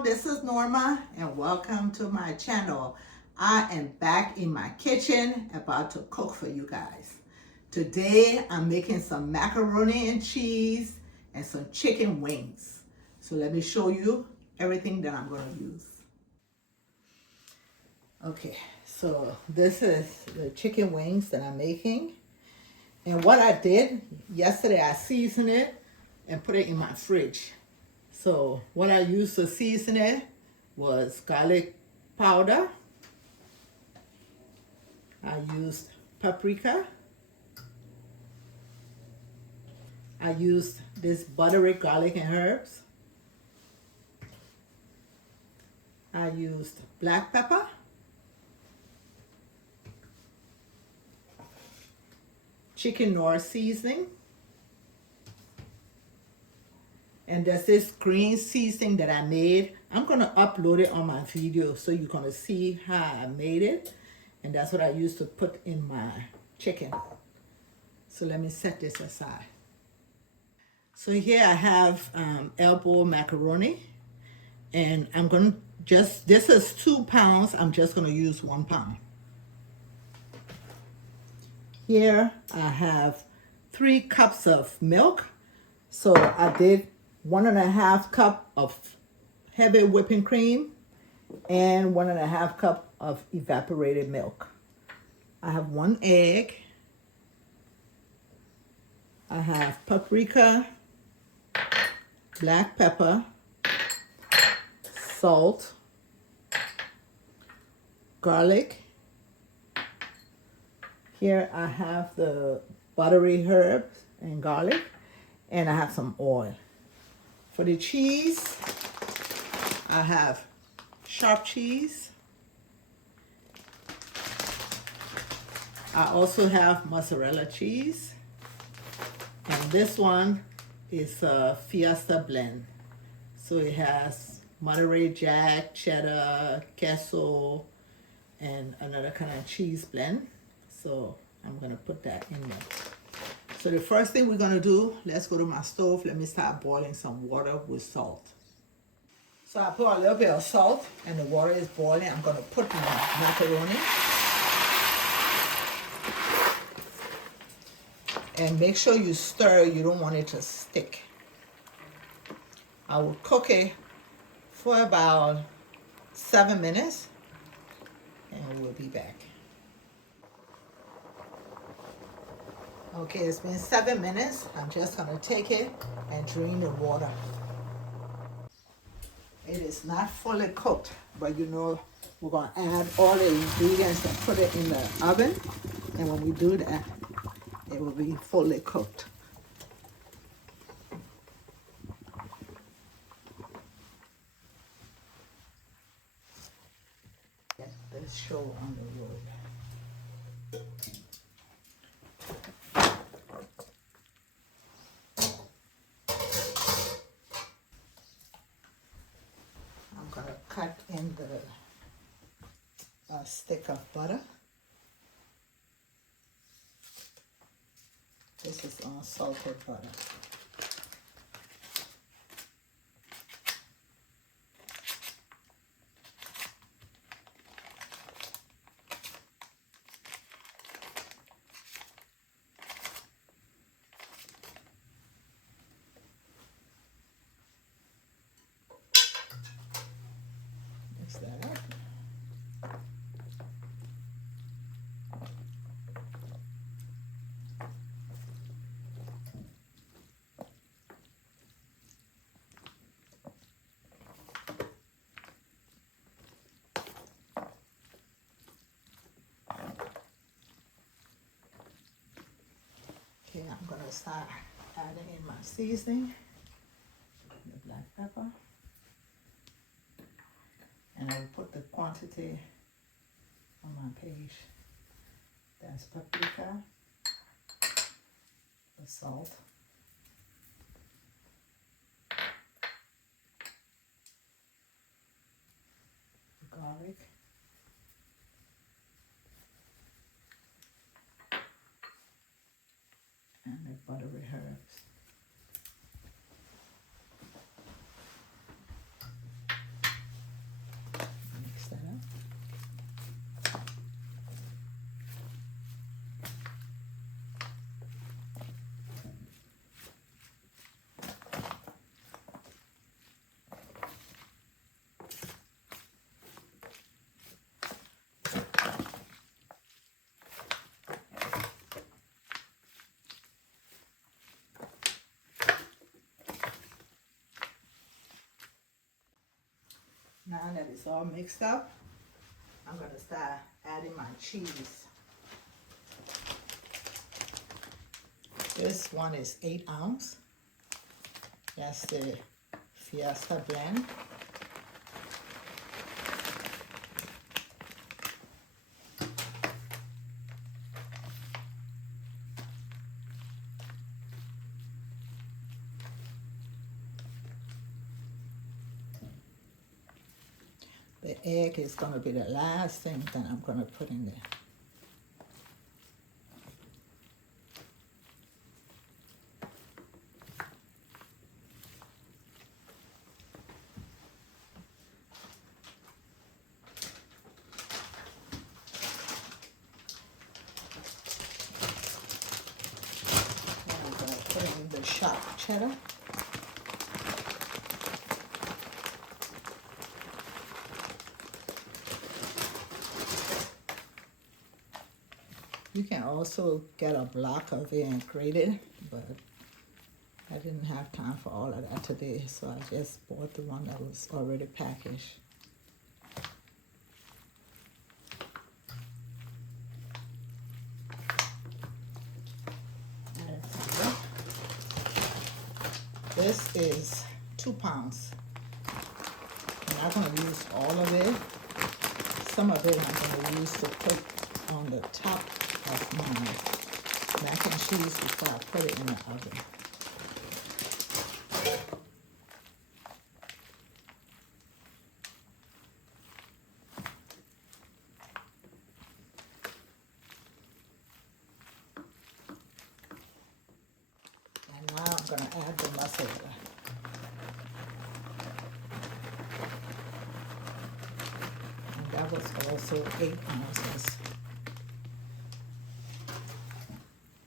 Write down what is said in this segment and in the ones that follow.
Hello, this is Norma and welcome to my channel. I am back in my kitchen about to cook for you guys. Today I'm making some macaroni and cheese and some chicken wings. So let me show you everything that I'm going to use. Okay, so this is the chicken wings that I'm making. And what I did yesterday, I seasoned it and put it in my fridge. So what I used to season it was garlic powder. I used paprika. I used this buttery garlic and herbs. I used black pepper. Chicken Knorr seasoning. And there's this green seasoning that I made. I'm going to upload it on my video so you're going to see how I made it. And that's what I used to put in my chicken. So let me set this aside. So here I have elbow macaroni. And I'm going to just, this is 2 pounds. I'm just going to use 1 pound. Here I have 3 cups of milk. So I did 1.5 cup of heavy whipping cream and 1.5 cup of evaporated milk. I have 1 egg. I have paprika, black pepper, salt, garlic. Here I have the buttery herbs and garlic, and I have some oil. For the cheese, I have sharp cheese. I also have mozzarella cheese. And this one is a Fiesta blend. So it has Monterey Jack, cheddar, queso, and another kind of cheese blend. So I'm going to put that in there. So the first thing we're going to do, let's go to my stove. Let me start boiling some water with salt. So I put a little bit of salt and the water is boiling. I'm going to put my macaroni. And make sure you stir. You don't want it to stick. I will cook it for about 7 minutes. And we'll be back. Okay, it's been 7 minutes. I'm just going to take it and drain the water. It is not fully cooked, but you know, we're going to add all the ingredients and put it in the oven. And when we do that, it will be fully cooked. Get this show on the road. Cut in the stick of butter. This is unsalted butter. Mix that up. Okay, I'm going to start adding in my seasoning, the black pepper, and I will put the quantity on my page. That's paprika, the salt, the garlic, and the buttery herbs. Now that it's all mixed up, I'm going to start adding my cheese. This one is 8 ounces. That's the Fiesta blend. The egg is going to be the last thing that I'm going to put in there. And I'm going to put in the chopped cheddar. You can also get a block of it and grate it, but I didn't have time for all of that today, so I just bought the one that was already packaged. This is 2 pounds. I'm not going to use all of it. Some of it I'm going to use to put on the top of my mac and cheese before I put it in the oven. And now I'm going to add the mozzarella. And that was also 8 ounces.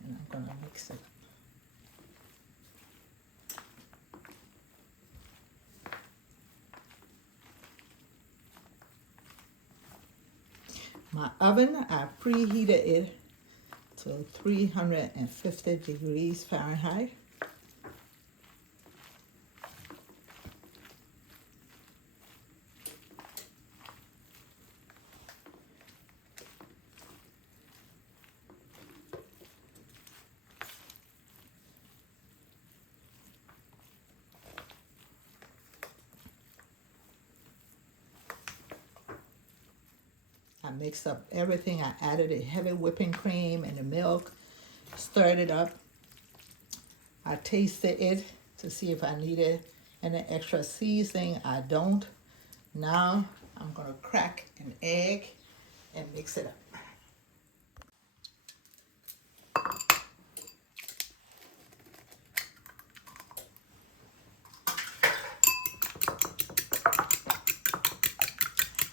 And I'm going to mix it. My oven, I preheated it to 350 degrees Fahrenheit. I mixed up everything. I added a heavy whipping cream and the milk, stirred it up. I tasted it to see if I needed any extra seasoning. I don't. Now I'm going to crack an egg and mix it up.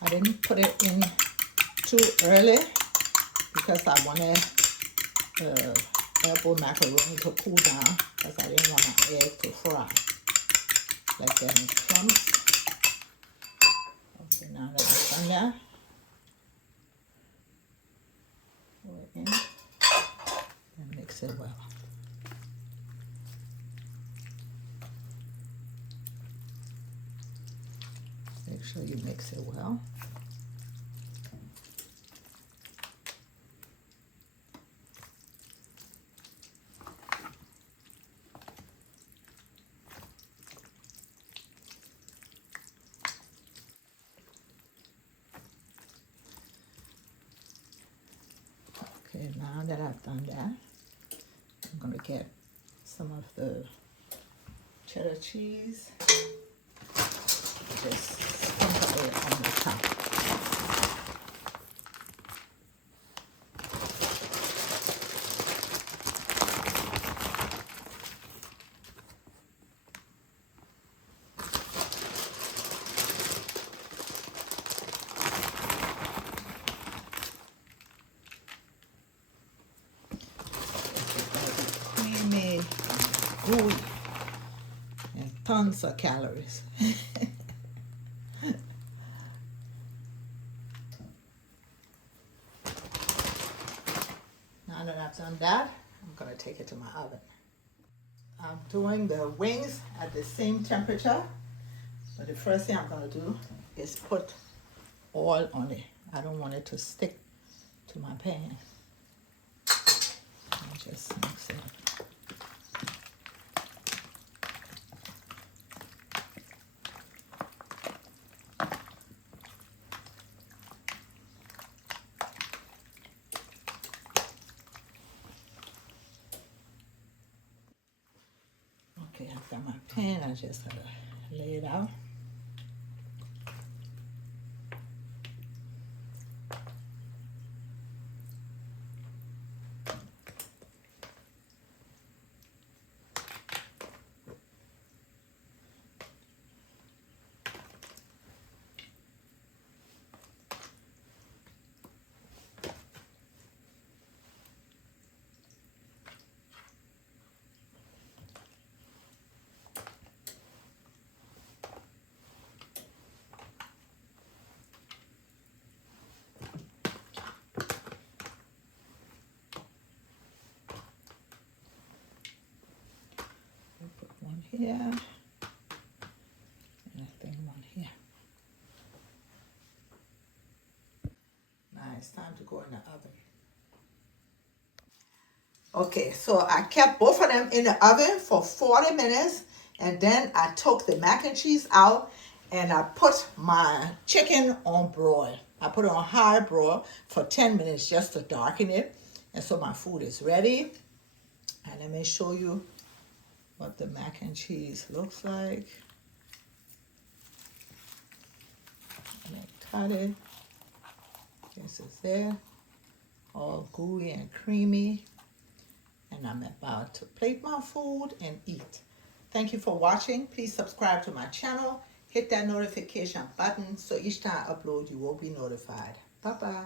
I didn't put it in too early because I wanted the apple macaroni to cool down because I didn't want my egg to fry like that in clumps. Okay, now that it's done that, pour it in and mix it well. Make sure you mix it well. Okay, now that I've done that, I'm going to get some of the cheddar cheese. Just sprinkle it on the top. Creamy, gooey, and tons of calories. Now that I've done that, I'm going to take it to my oven. I'm doing the wings at the same temperature But the first thing I'm gonna do is put oil on it. I don't want it to stick to my pan. I'll just mix it up. Okay, I've got my pan. I just gotta lay it out. One here, and I think one here. Now it's time to go in the oven. Okay, so I kept both of them in the oven for 40 minutes, and then I took the mac and cheese out and I put my chicken on broil. I put it on high broil for 10 minutes just to darken it. And so my food is ready. And let me show you what the mac and cheese looks like. And I cut it. This is it. All gooey and creamy. And I'm about to plate my food and eat. Thank you for watching. Please subscribe to my channel. Hit that notification button so each time I upload you will be notified. Bye-bye.